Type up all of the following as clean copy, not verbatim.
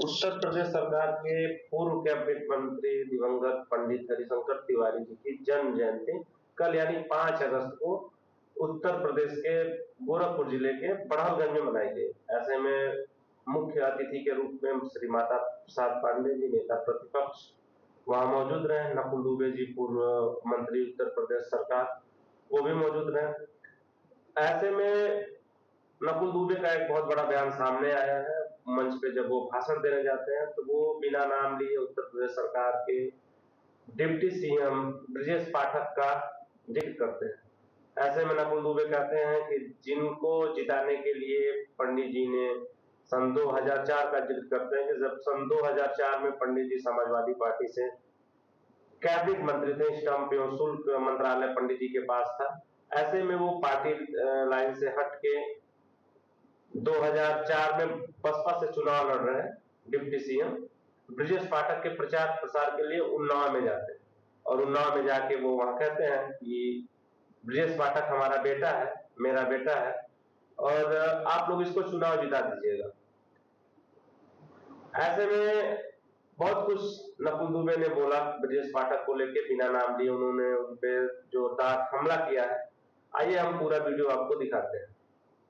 उत्तर प्रदेश सरकार के पूर्व कैबिनेट मंत्री दिवंगत पंडित हरिशंकर तिवारी जी की जन्म जयंती कल यानी 5 अगस्त को उत्तर प्रदेश के गोरखपुर जिले के बड़हलगंज में मनाई गई। ऐसे में मुख्य अतिथि के रूप में श्री माता प्रसाद पांडे जी, नेता प्रतिपक्ष, वहां मौजूद रहे। नकुल दुबे जी, पूर्व मंत्री उत्तर प्रदेश सरकार, वो भी मौजूद रहे। ऐसे में नकुल दुबे का एक बहुत बड़ा बयान सामने आया है। मंच पे जब वो भाषण देने जाते हैं तो वो बिना नाम लिए उत्तर प्रदेश सरकार के डिप्टी सीएम ब्रजेश पाठक का जिक्र करते हैं। ऐसे में नकुल दुबे कहते हैं कि जिनको जिताने के लिए पंडित जी ने सन 2004 का जिक्र करते हैं कि जब सन 2004 में पंडित जी समाजवादी पार्टी से कैबिनेट मंत्री थे, स्टाम्प एवं शुल्क मंत्रालय पंडित जी के पास था। ऐसे में वो पार्टी लाइन से हट के 2004 में बसपा से चुनाव लड़ रहे हैं। डिप्टी सीएम ब्रजेश पाठक के प्रचार प्रसार के लिए उन्नाव में जाते हैं और उन्नाव में जाके वो वहां कहते हैं कि ब्रजेश पाठक हमारा बेटा है, मेरा बेटा है और आप लोग इसको चुनाव जिता दीजिएगा। ऐसे में बहुत कुछ नकुल दुबे ने बोला ब्रजेश पाठक को लेके, बिना नाम लिए उन्होंने उन पे जोरदार हमला किया है। आइए हम पूरा वीडियो आपको दिखाते हैं।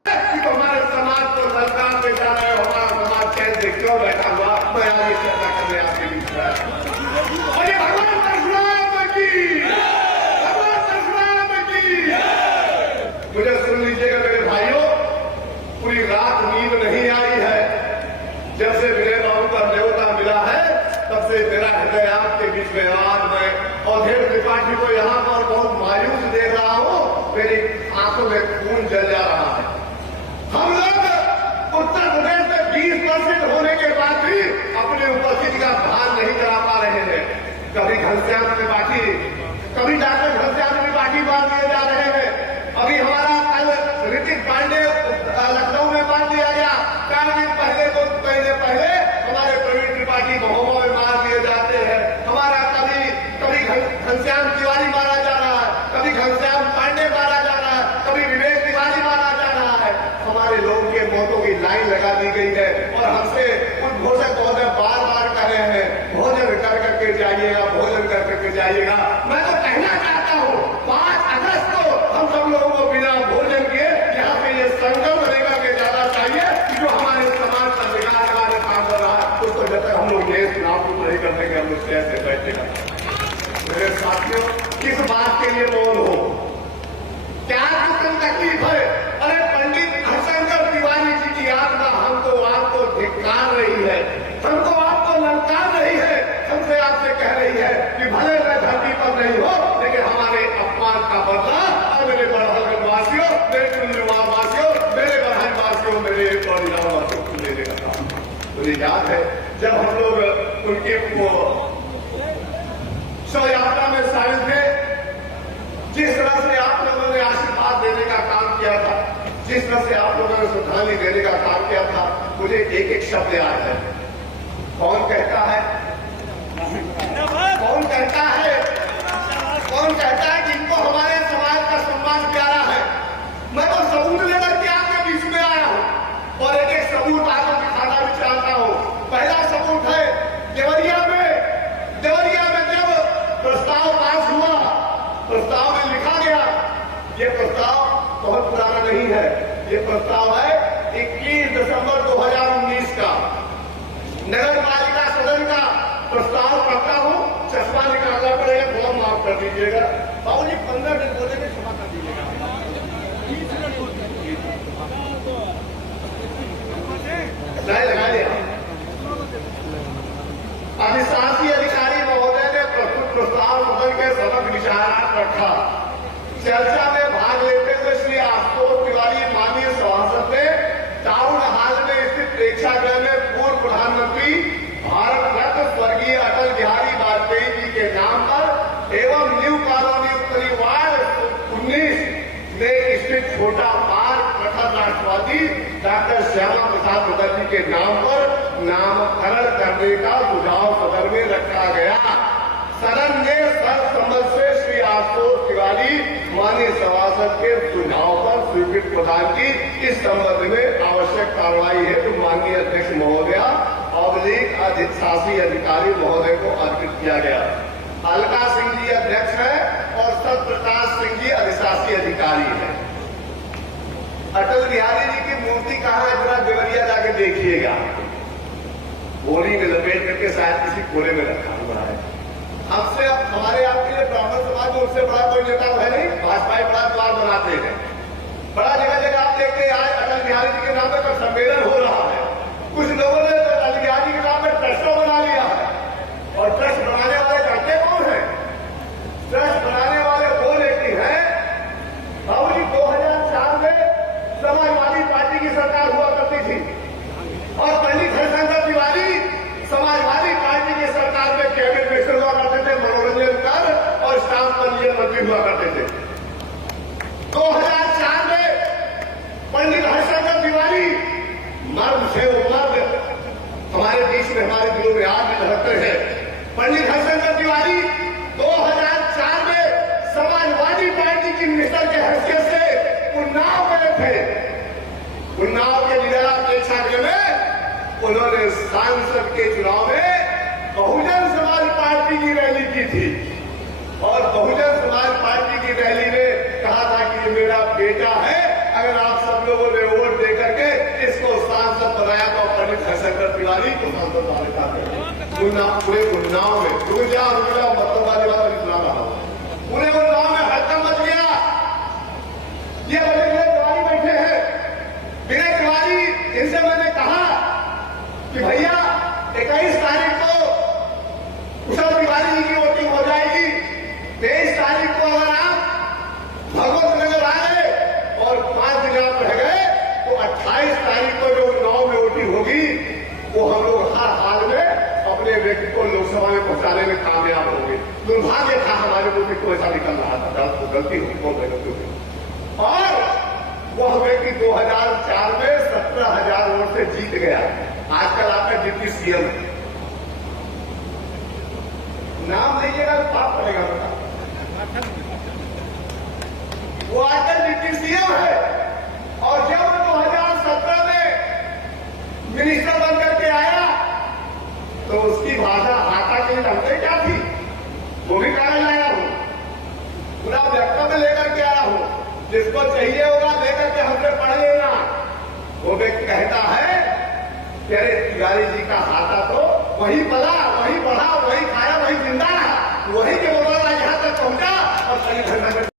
हमारे समाज को सरकार में जा रहे हो, हमारा समाज चैन से क्यों बैठा हुआ, मैं आगे चर्चा करने आपके बीच में। और ये भगवान परशुराम की, भगवान परशुराम की। मुझे सुन लीजिएगा मेरे भाइयों, पूरी रात नींद नहीं आई है। जब से विनय बाबू का न्योता मिला है तब से मेरा हृदय आपके बीच में। आज मैं अवधेश त्रिपाठी को यहाँ पर बहुत मायूस देख रहा हूँ, मेरी आंखों में खून जल जा रहा है। हम लोग उत्तर प्रदेश में 20% होने के बाद भी अपनी उपस्थिति का भान नहीं करा पा रहे हैं। कभी घनश्याम त्रिपाठी, कभी डॉक्टर घनश्याम त्रिपाठी बांध दिए जा रहे हैं। अभी हमारा कल ऋतिक पांडे लखनऊ में बांध दिया गया। 4 दिन पहले तो पहले हमारे प्रवीण त्रिपाठी महोबा में मार दिए जाते हैं। हमारा कभी घनश्याम तिवारी मारा जा रहा है, कभी घनश्याम पांडे मारा जा रहा है, कभी विवेक तिवारी मारा जा रहा है। हमारे लोगों के मौतों की लाइन लगा दी गई है और हमसे उद्घोषक महोदय बार बार कह रहे हैं भोजन कर करके जाइएगा, भोजन कर करके जाइएगा। मैं तो कहना चाहता हूँ 5 अगस्त को हम सब लोगों को बिना भोजन के यहाँ पे ये संकल्प लेकर के जाना चाहिए कि जो हमारे समाज का विकास कार्य काम कर रहा है उसको जब तक हम लोग ये नाबूद नहीं कर देंगे हम उससे ऐसे बैठेगा। मेरे साथियों, किस बात के लिए मौन हो, क्या दुख तकलीफ है? अरे पंडित हरिशंकर तिवारी जी की आत्मा हमको आपको धिक्कार रही है, हमको आपको ललकार रही है, हमसे आपसे कह रही है कि भले मैं धरती पर नहीं हो लेकिन हमारे अपमान का बदला और मेरे बड़हलगंज वासियों, मेरे कुंजवार वासियों, मेरे बरहन वासियों, मेरे बौरीराम वासियों को लेने का काम। मुझे याद है जब हम लोग उनके शव यात्रा में शामिल थे, जिस तरह से आप लोगों ने आशीर्वाद देने का काम किया था, जिस तरह से आप लोगों ने श्रद्धांजलि देने का काम किया था, मुझे एक एक शब्द याद है। कौन कहता है, कौन कहता है, कौन कहता है कि इनको हमारे समाज का सम्मान प्यारा है? मैं तो सबूत लेकर के आपके बीच में आया हूं और एक एक सबूत आपको दिखाना भी चाहता हूं। पहला सबूत है देवरिया में जब प्रस्ताव पास हुआ, प्रस्ताव में लिखा गया, ये प्रस्ताव बहुत पुराना नहीं है, ये प्रस्ताव है 21 दिसंबर 2019 का। नगर पालिका सदन का प्रस्ताव पढ़ता हूं, चश्मा निकालना पड़ेगा, थोड़ा माफ कर दीजिएगा। बाबू जी 15 मिनट बोले में क्षमा कर दीजिएगा। लगा लिया। अधिशासी अधिकारी महोदय ने प्रस्तुत प्रस्ताव सदन के समक्ष विचारार्थ रखा। चर्चा में भाग लेते हुए श्री आशुतोष तिवारी माननीय सभासद ने टाउन हॉल में स्थित प्रेक्षागृह में पूर्व प्रधानमंत्री भारत रत्न स्वर्गीय अटल बिहारी वाजपेयी जी के नाम पर एवं न्यू कॉलोनी उत्तरी वार्ड 19 में स्थित छोटा पार्क प्रखर राष्ट्रवादी डॉक्टर श्यामा प्रसाद मुखर्जी के नाम पर नामकरण करने का सुझाव सदन में रखा गया। सदन ने सर्वसम्मत से श्री आशुतोष तिवारी माननीय सभासद के सुझाव पर स्वीकृति प्रदान की। इस संबंध में आवश्यक कार्रवाई हेतु माननीय अध्यक्ष महोदया अधिकारी महोदय को अर्पित किया गया। अलका सिंह जी अध्यक्ष है और सत्यप्रकाश सिंह जी अधिशासी अधिकारी है। अटल बिहारी जी की मूर्ति कहाँ है, जरा देवरिया जाके देखिएगा। बोरी में लपेट करके शायद किसी कोने में रखा हुआ है। हमसे हमारे आपके लिए ब्राह्मण समाज में उससे बड़ा कोई नेता है नहीं। भाजपा बड़ा द्वार बनाते हैं, बड़ा जगह जगह आप देखते हैं। आज अटल बिहारी जी के नाम पर सम्मेलन हो रहा है। कुछ लोगों ने अटल बिहारी के नाम पर ट्रस्टों बना लिया है, और ट्रस्ट बनाने वाले जानते कौन है? ट्रस्ट बनाने वाले वो व्यक्ति हैं बाबू जी। 2004 में समाजवादी पार्टी की सरकार हुआ करती थी, और पंडित हरिशंकर तिवारी समाजवादी पार्टी की सरकार में कैबिनेट मिनिस्टर हुआ करते थे, मनोरंजन कर और स्टाम्प पंजीयन मंत्री हुआ करते थे। 2004 में पंडित हरिशंकर तिवारी मर्द से मर्द हमारे बीच में, हमारे दिलों में आज भी रहते हैं। पंडित हरिशंकर तिवारी 2004 में समाजवादी पार्टी की मिनिस्टर के हैसियत से उन्नाव गए थे। उन्नाव के जिला प्रेक्षागृह में उन्होंने सांसद के चुनाव में बहुजन समाज पार्टी की रैली की थी, और बहुजन समाज पार्टी की रैली में कहा था कि ये मेरा बेटा है, अगर आप सब लोगों ने वोट दे करके इसको सांसद बनाया तो पंडित हरिशंकर तिवारी को सांसद बनाया था। पूरे उन्नाव में मतलब वाले बात सुना रहा हूं, पूरे उन्नाव में हड़कंप मच गया। ये बड़े तिवारी बैठे हैं, विनय तिवारी, इनसे मैंने कहा कि भैया 21 तारीख को कुशल तिवारी जी की वोटिंग हो जाएगी। 23 तारीख को अगर आप भगवत नगर आ गए और 5 दिन आप रह गए तो 28 तारीख को जो 9 में वोटिंग होगी वो हम लोग हर हाल में अपने व्यक्ति को लोकसभा में पहुंचाने में कामयाब होंगे। दुर्भाग्य था हमारे मुल्क को ऐसा निकल रहा था, गलती हुई, बहुत गलती हुई। और वह व्यक्ति 2004 में 17,000 वोट से जीत गया। आजकल आपका डिप्टी सीएम है, नाम लीजिएगा तो पाप पड़ेगा बेटा। वो आजकल डिप्टी सीएम है, और जब 2017 में मिनिस्टर बनकर के आया तो उसकी भाषा हाथा के ढंग क्या थी, वो भी कारण लाया हूं, पूरा वक्तव्य लेकर के आया हूं। जिसको चाहिए होगा लेकर के हमसे पढ़ लेना। वो व्यक्ति कहता है कि अरे तिवारी जी का हाथा तो वही पला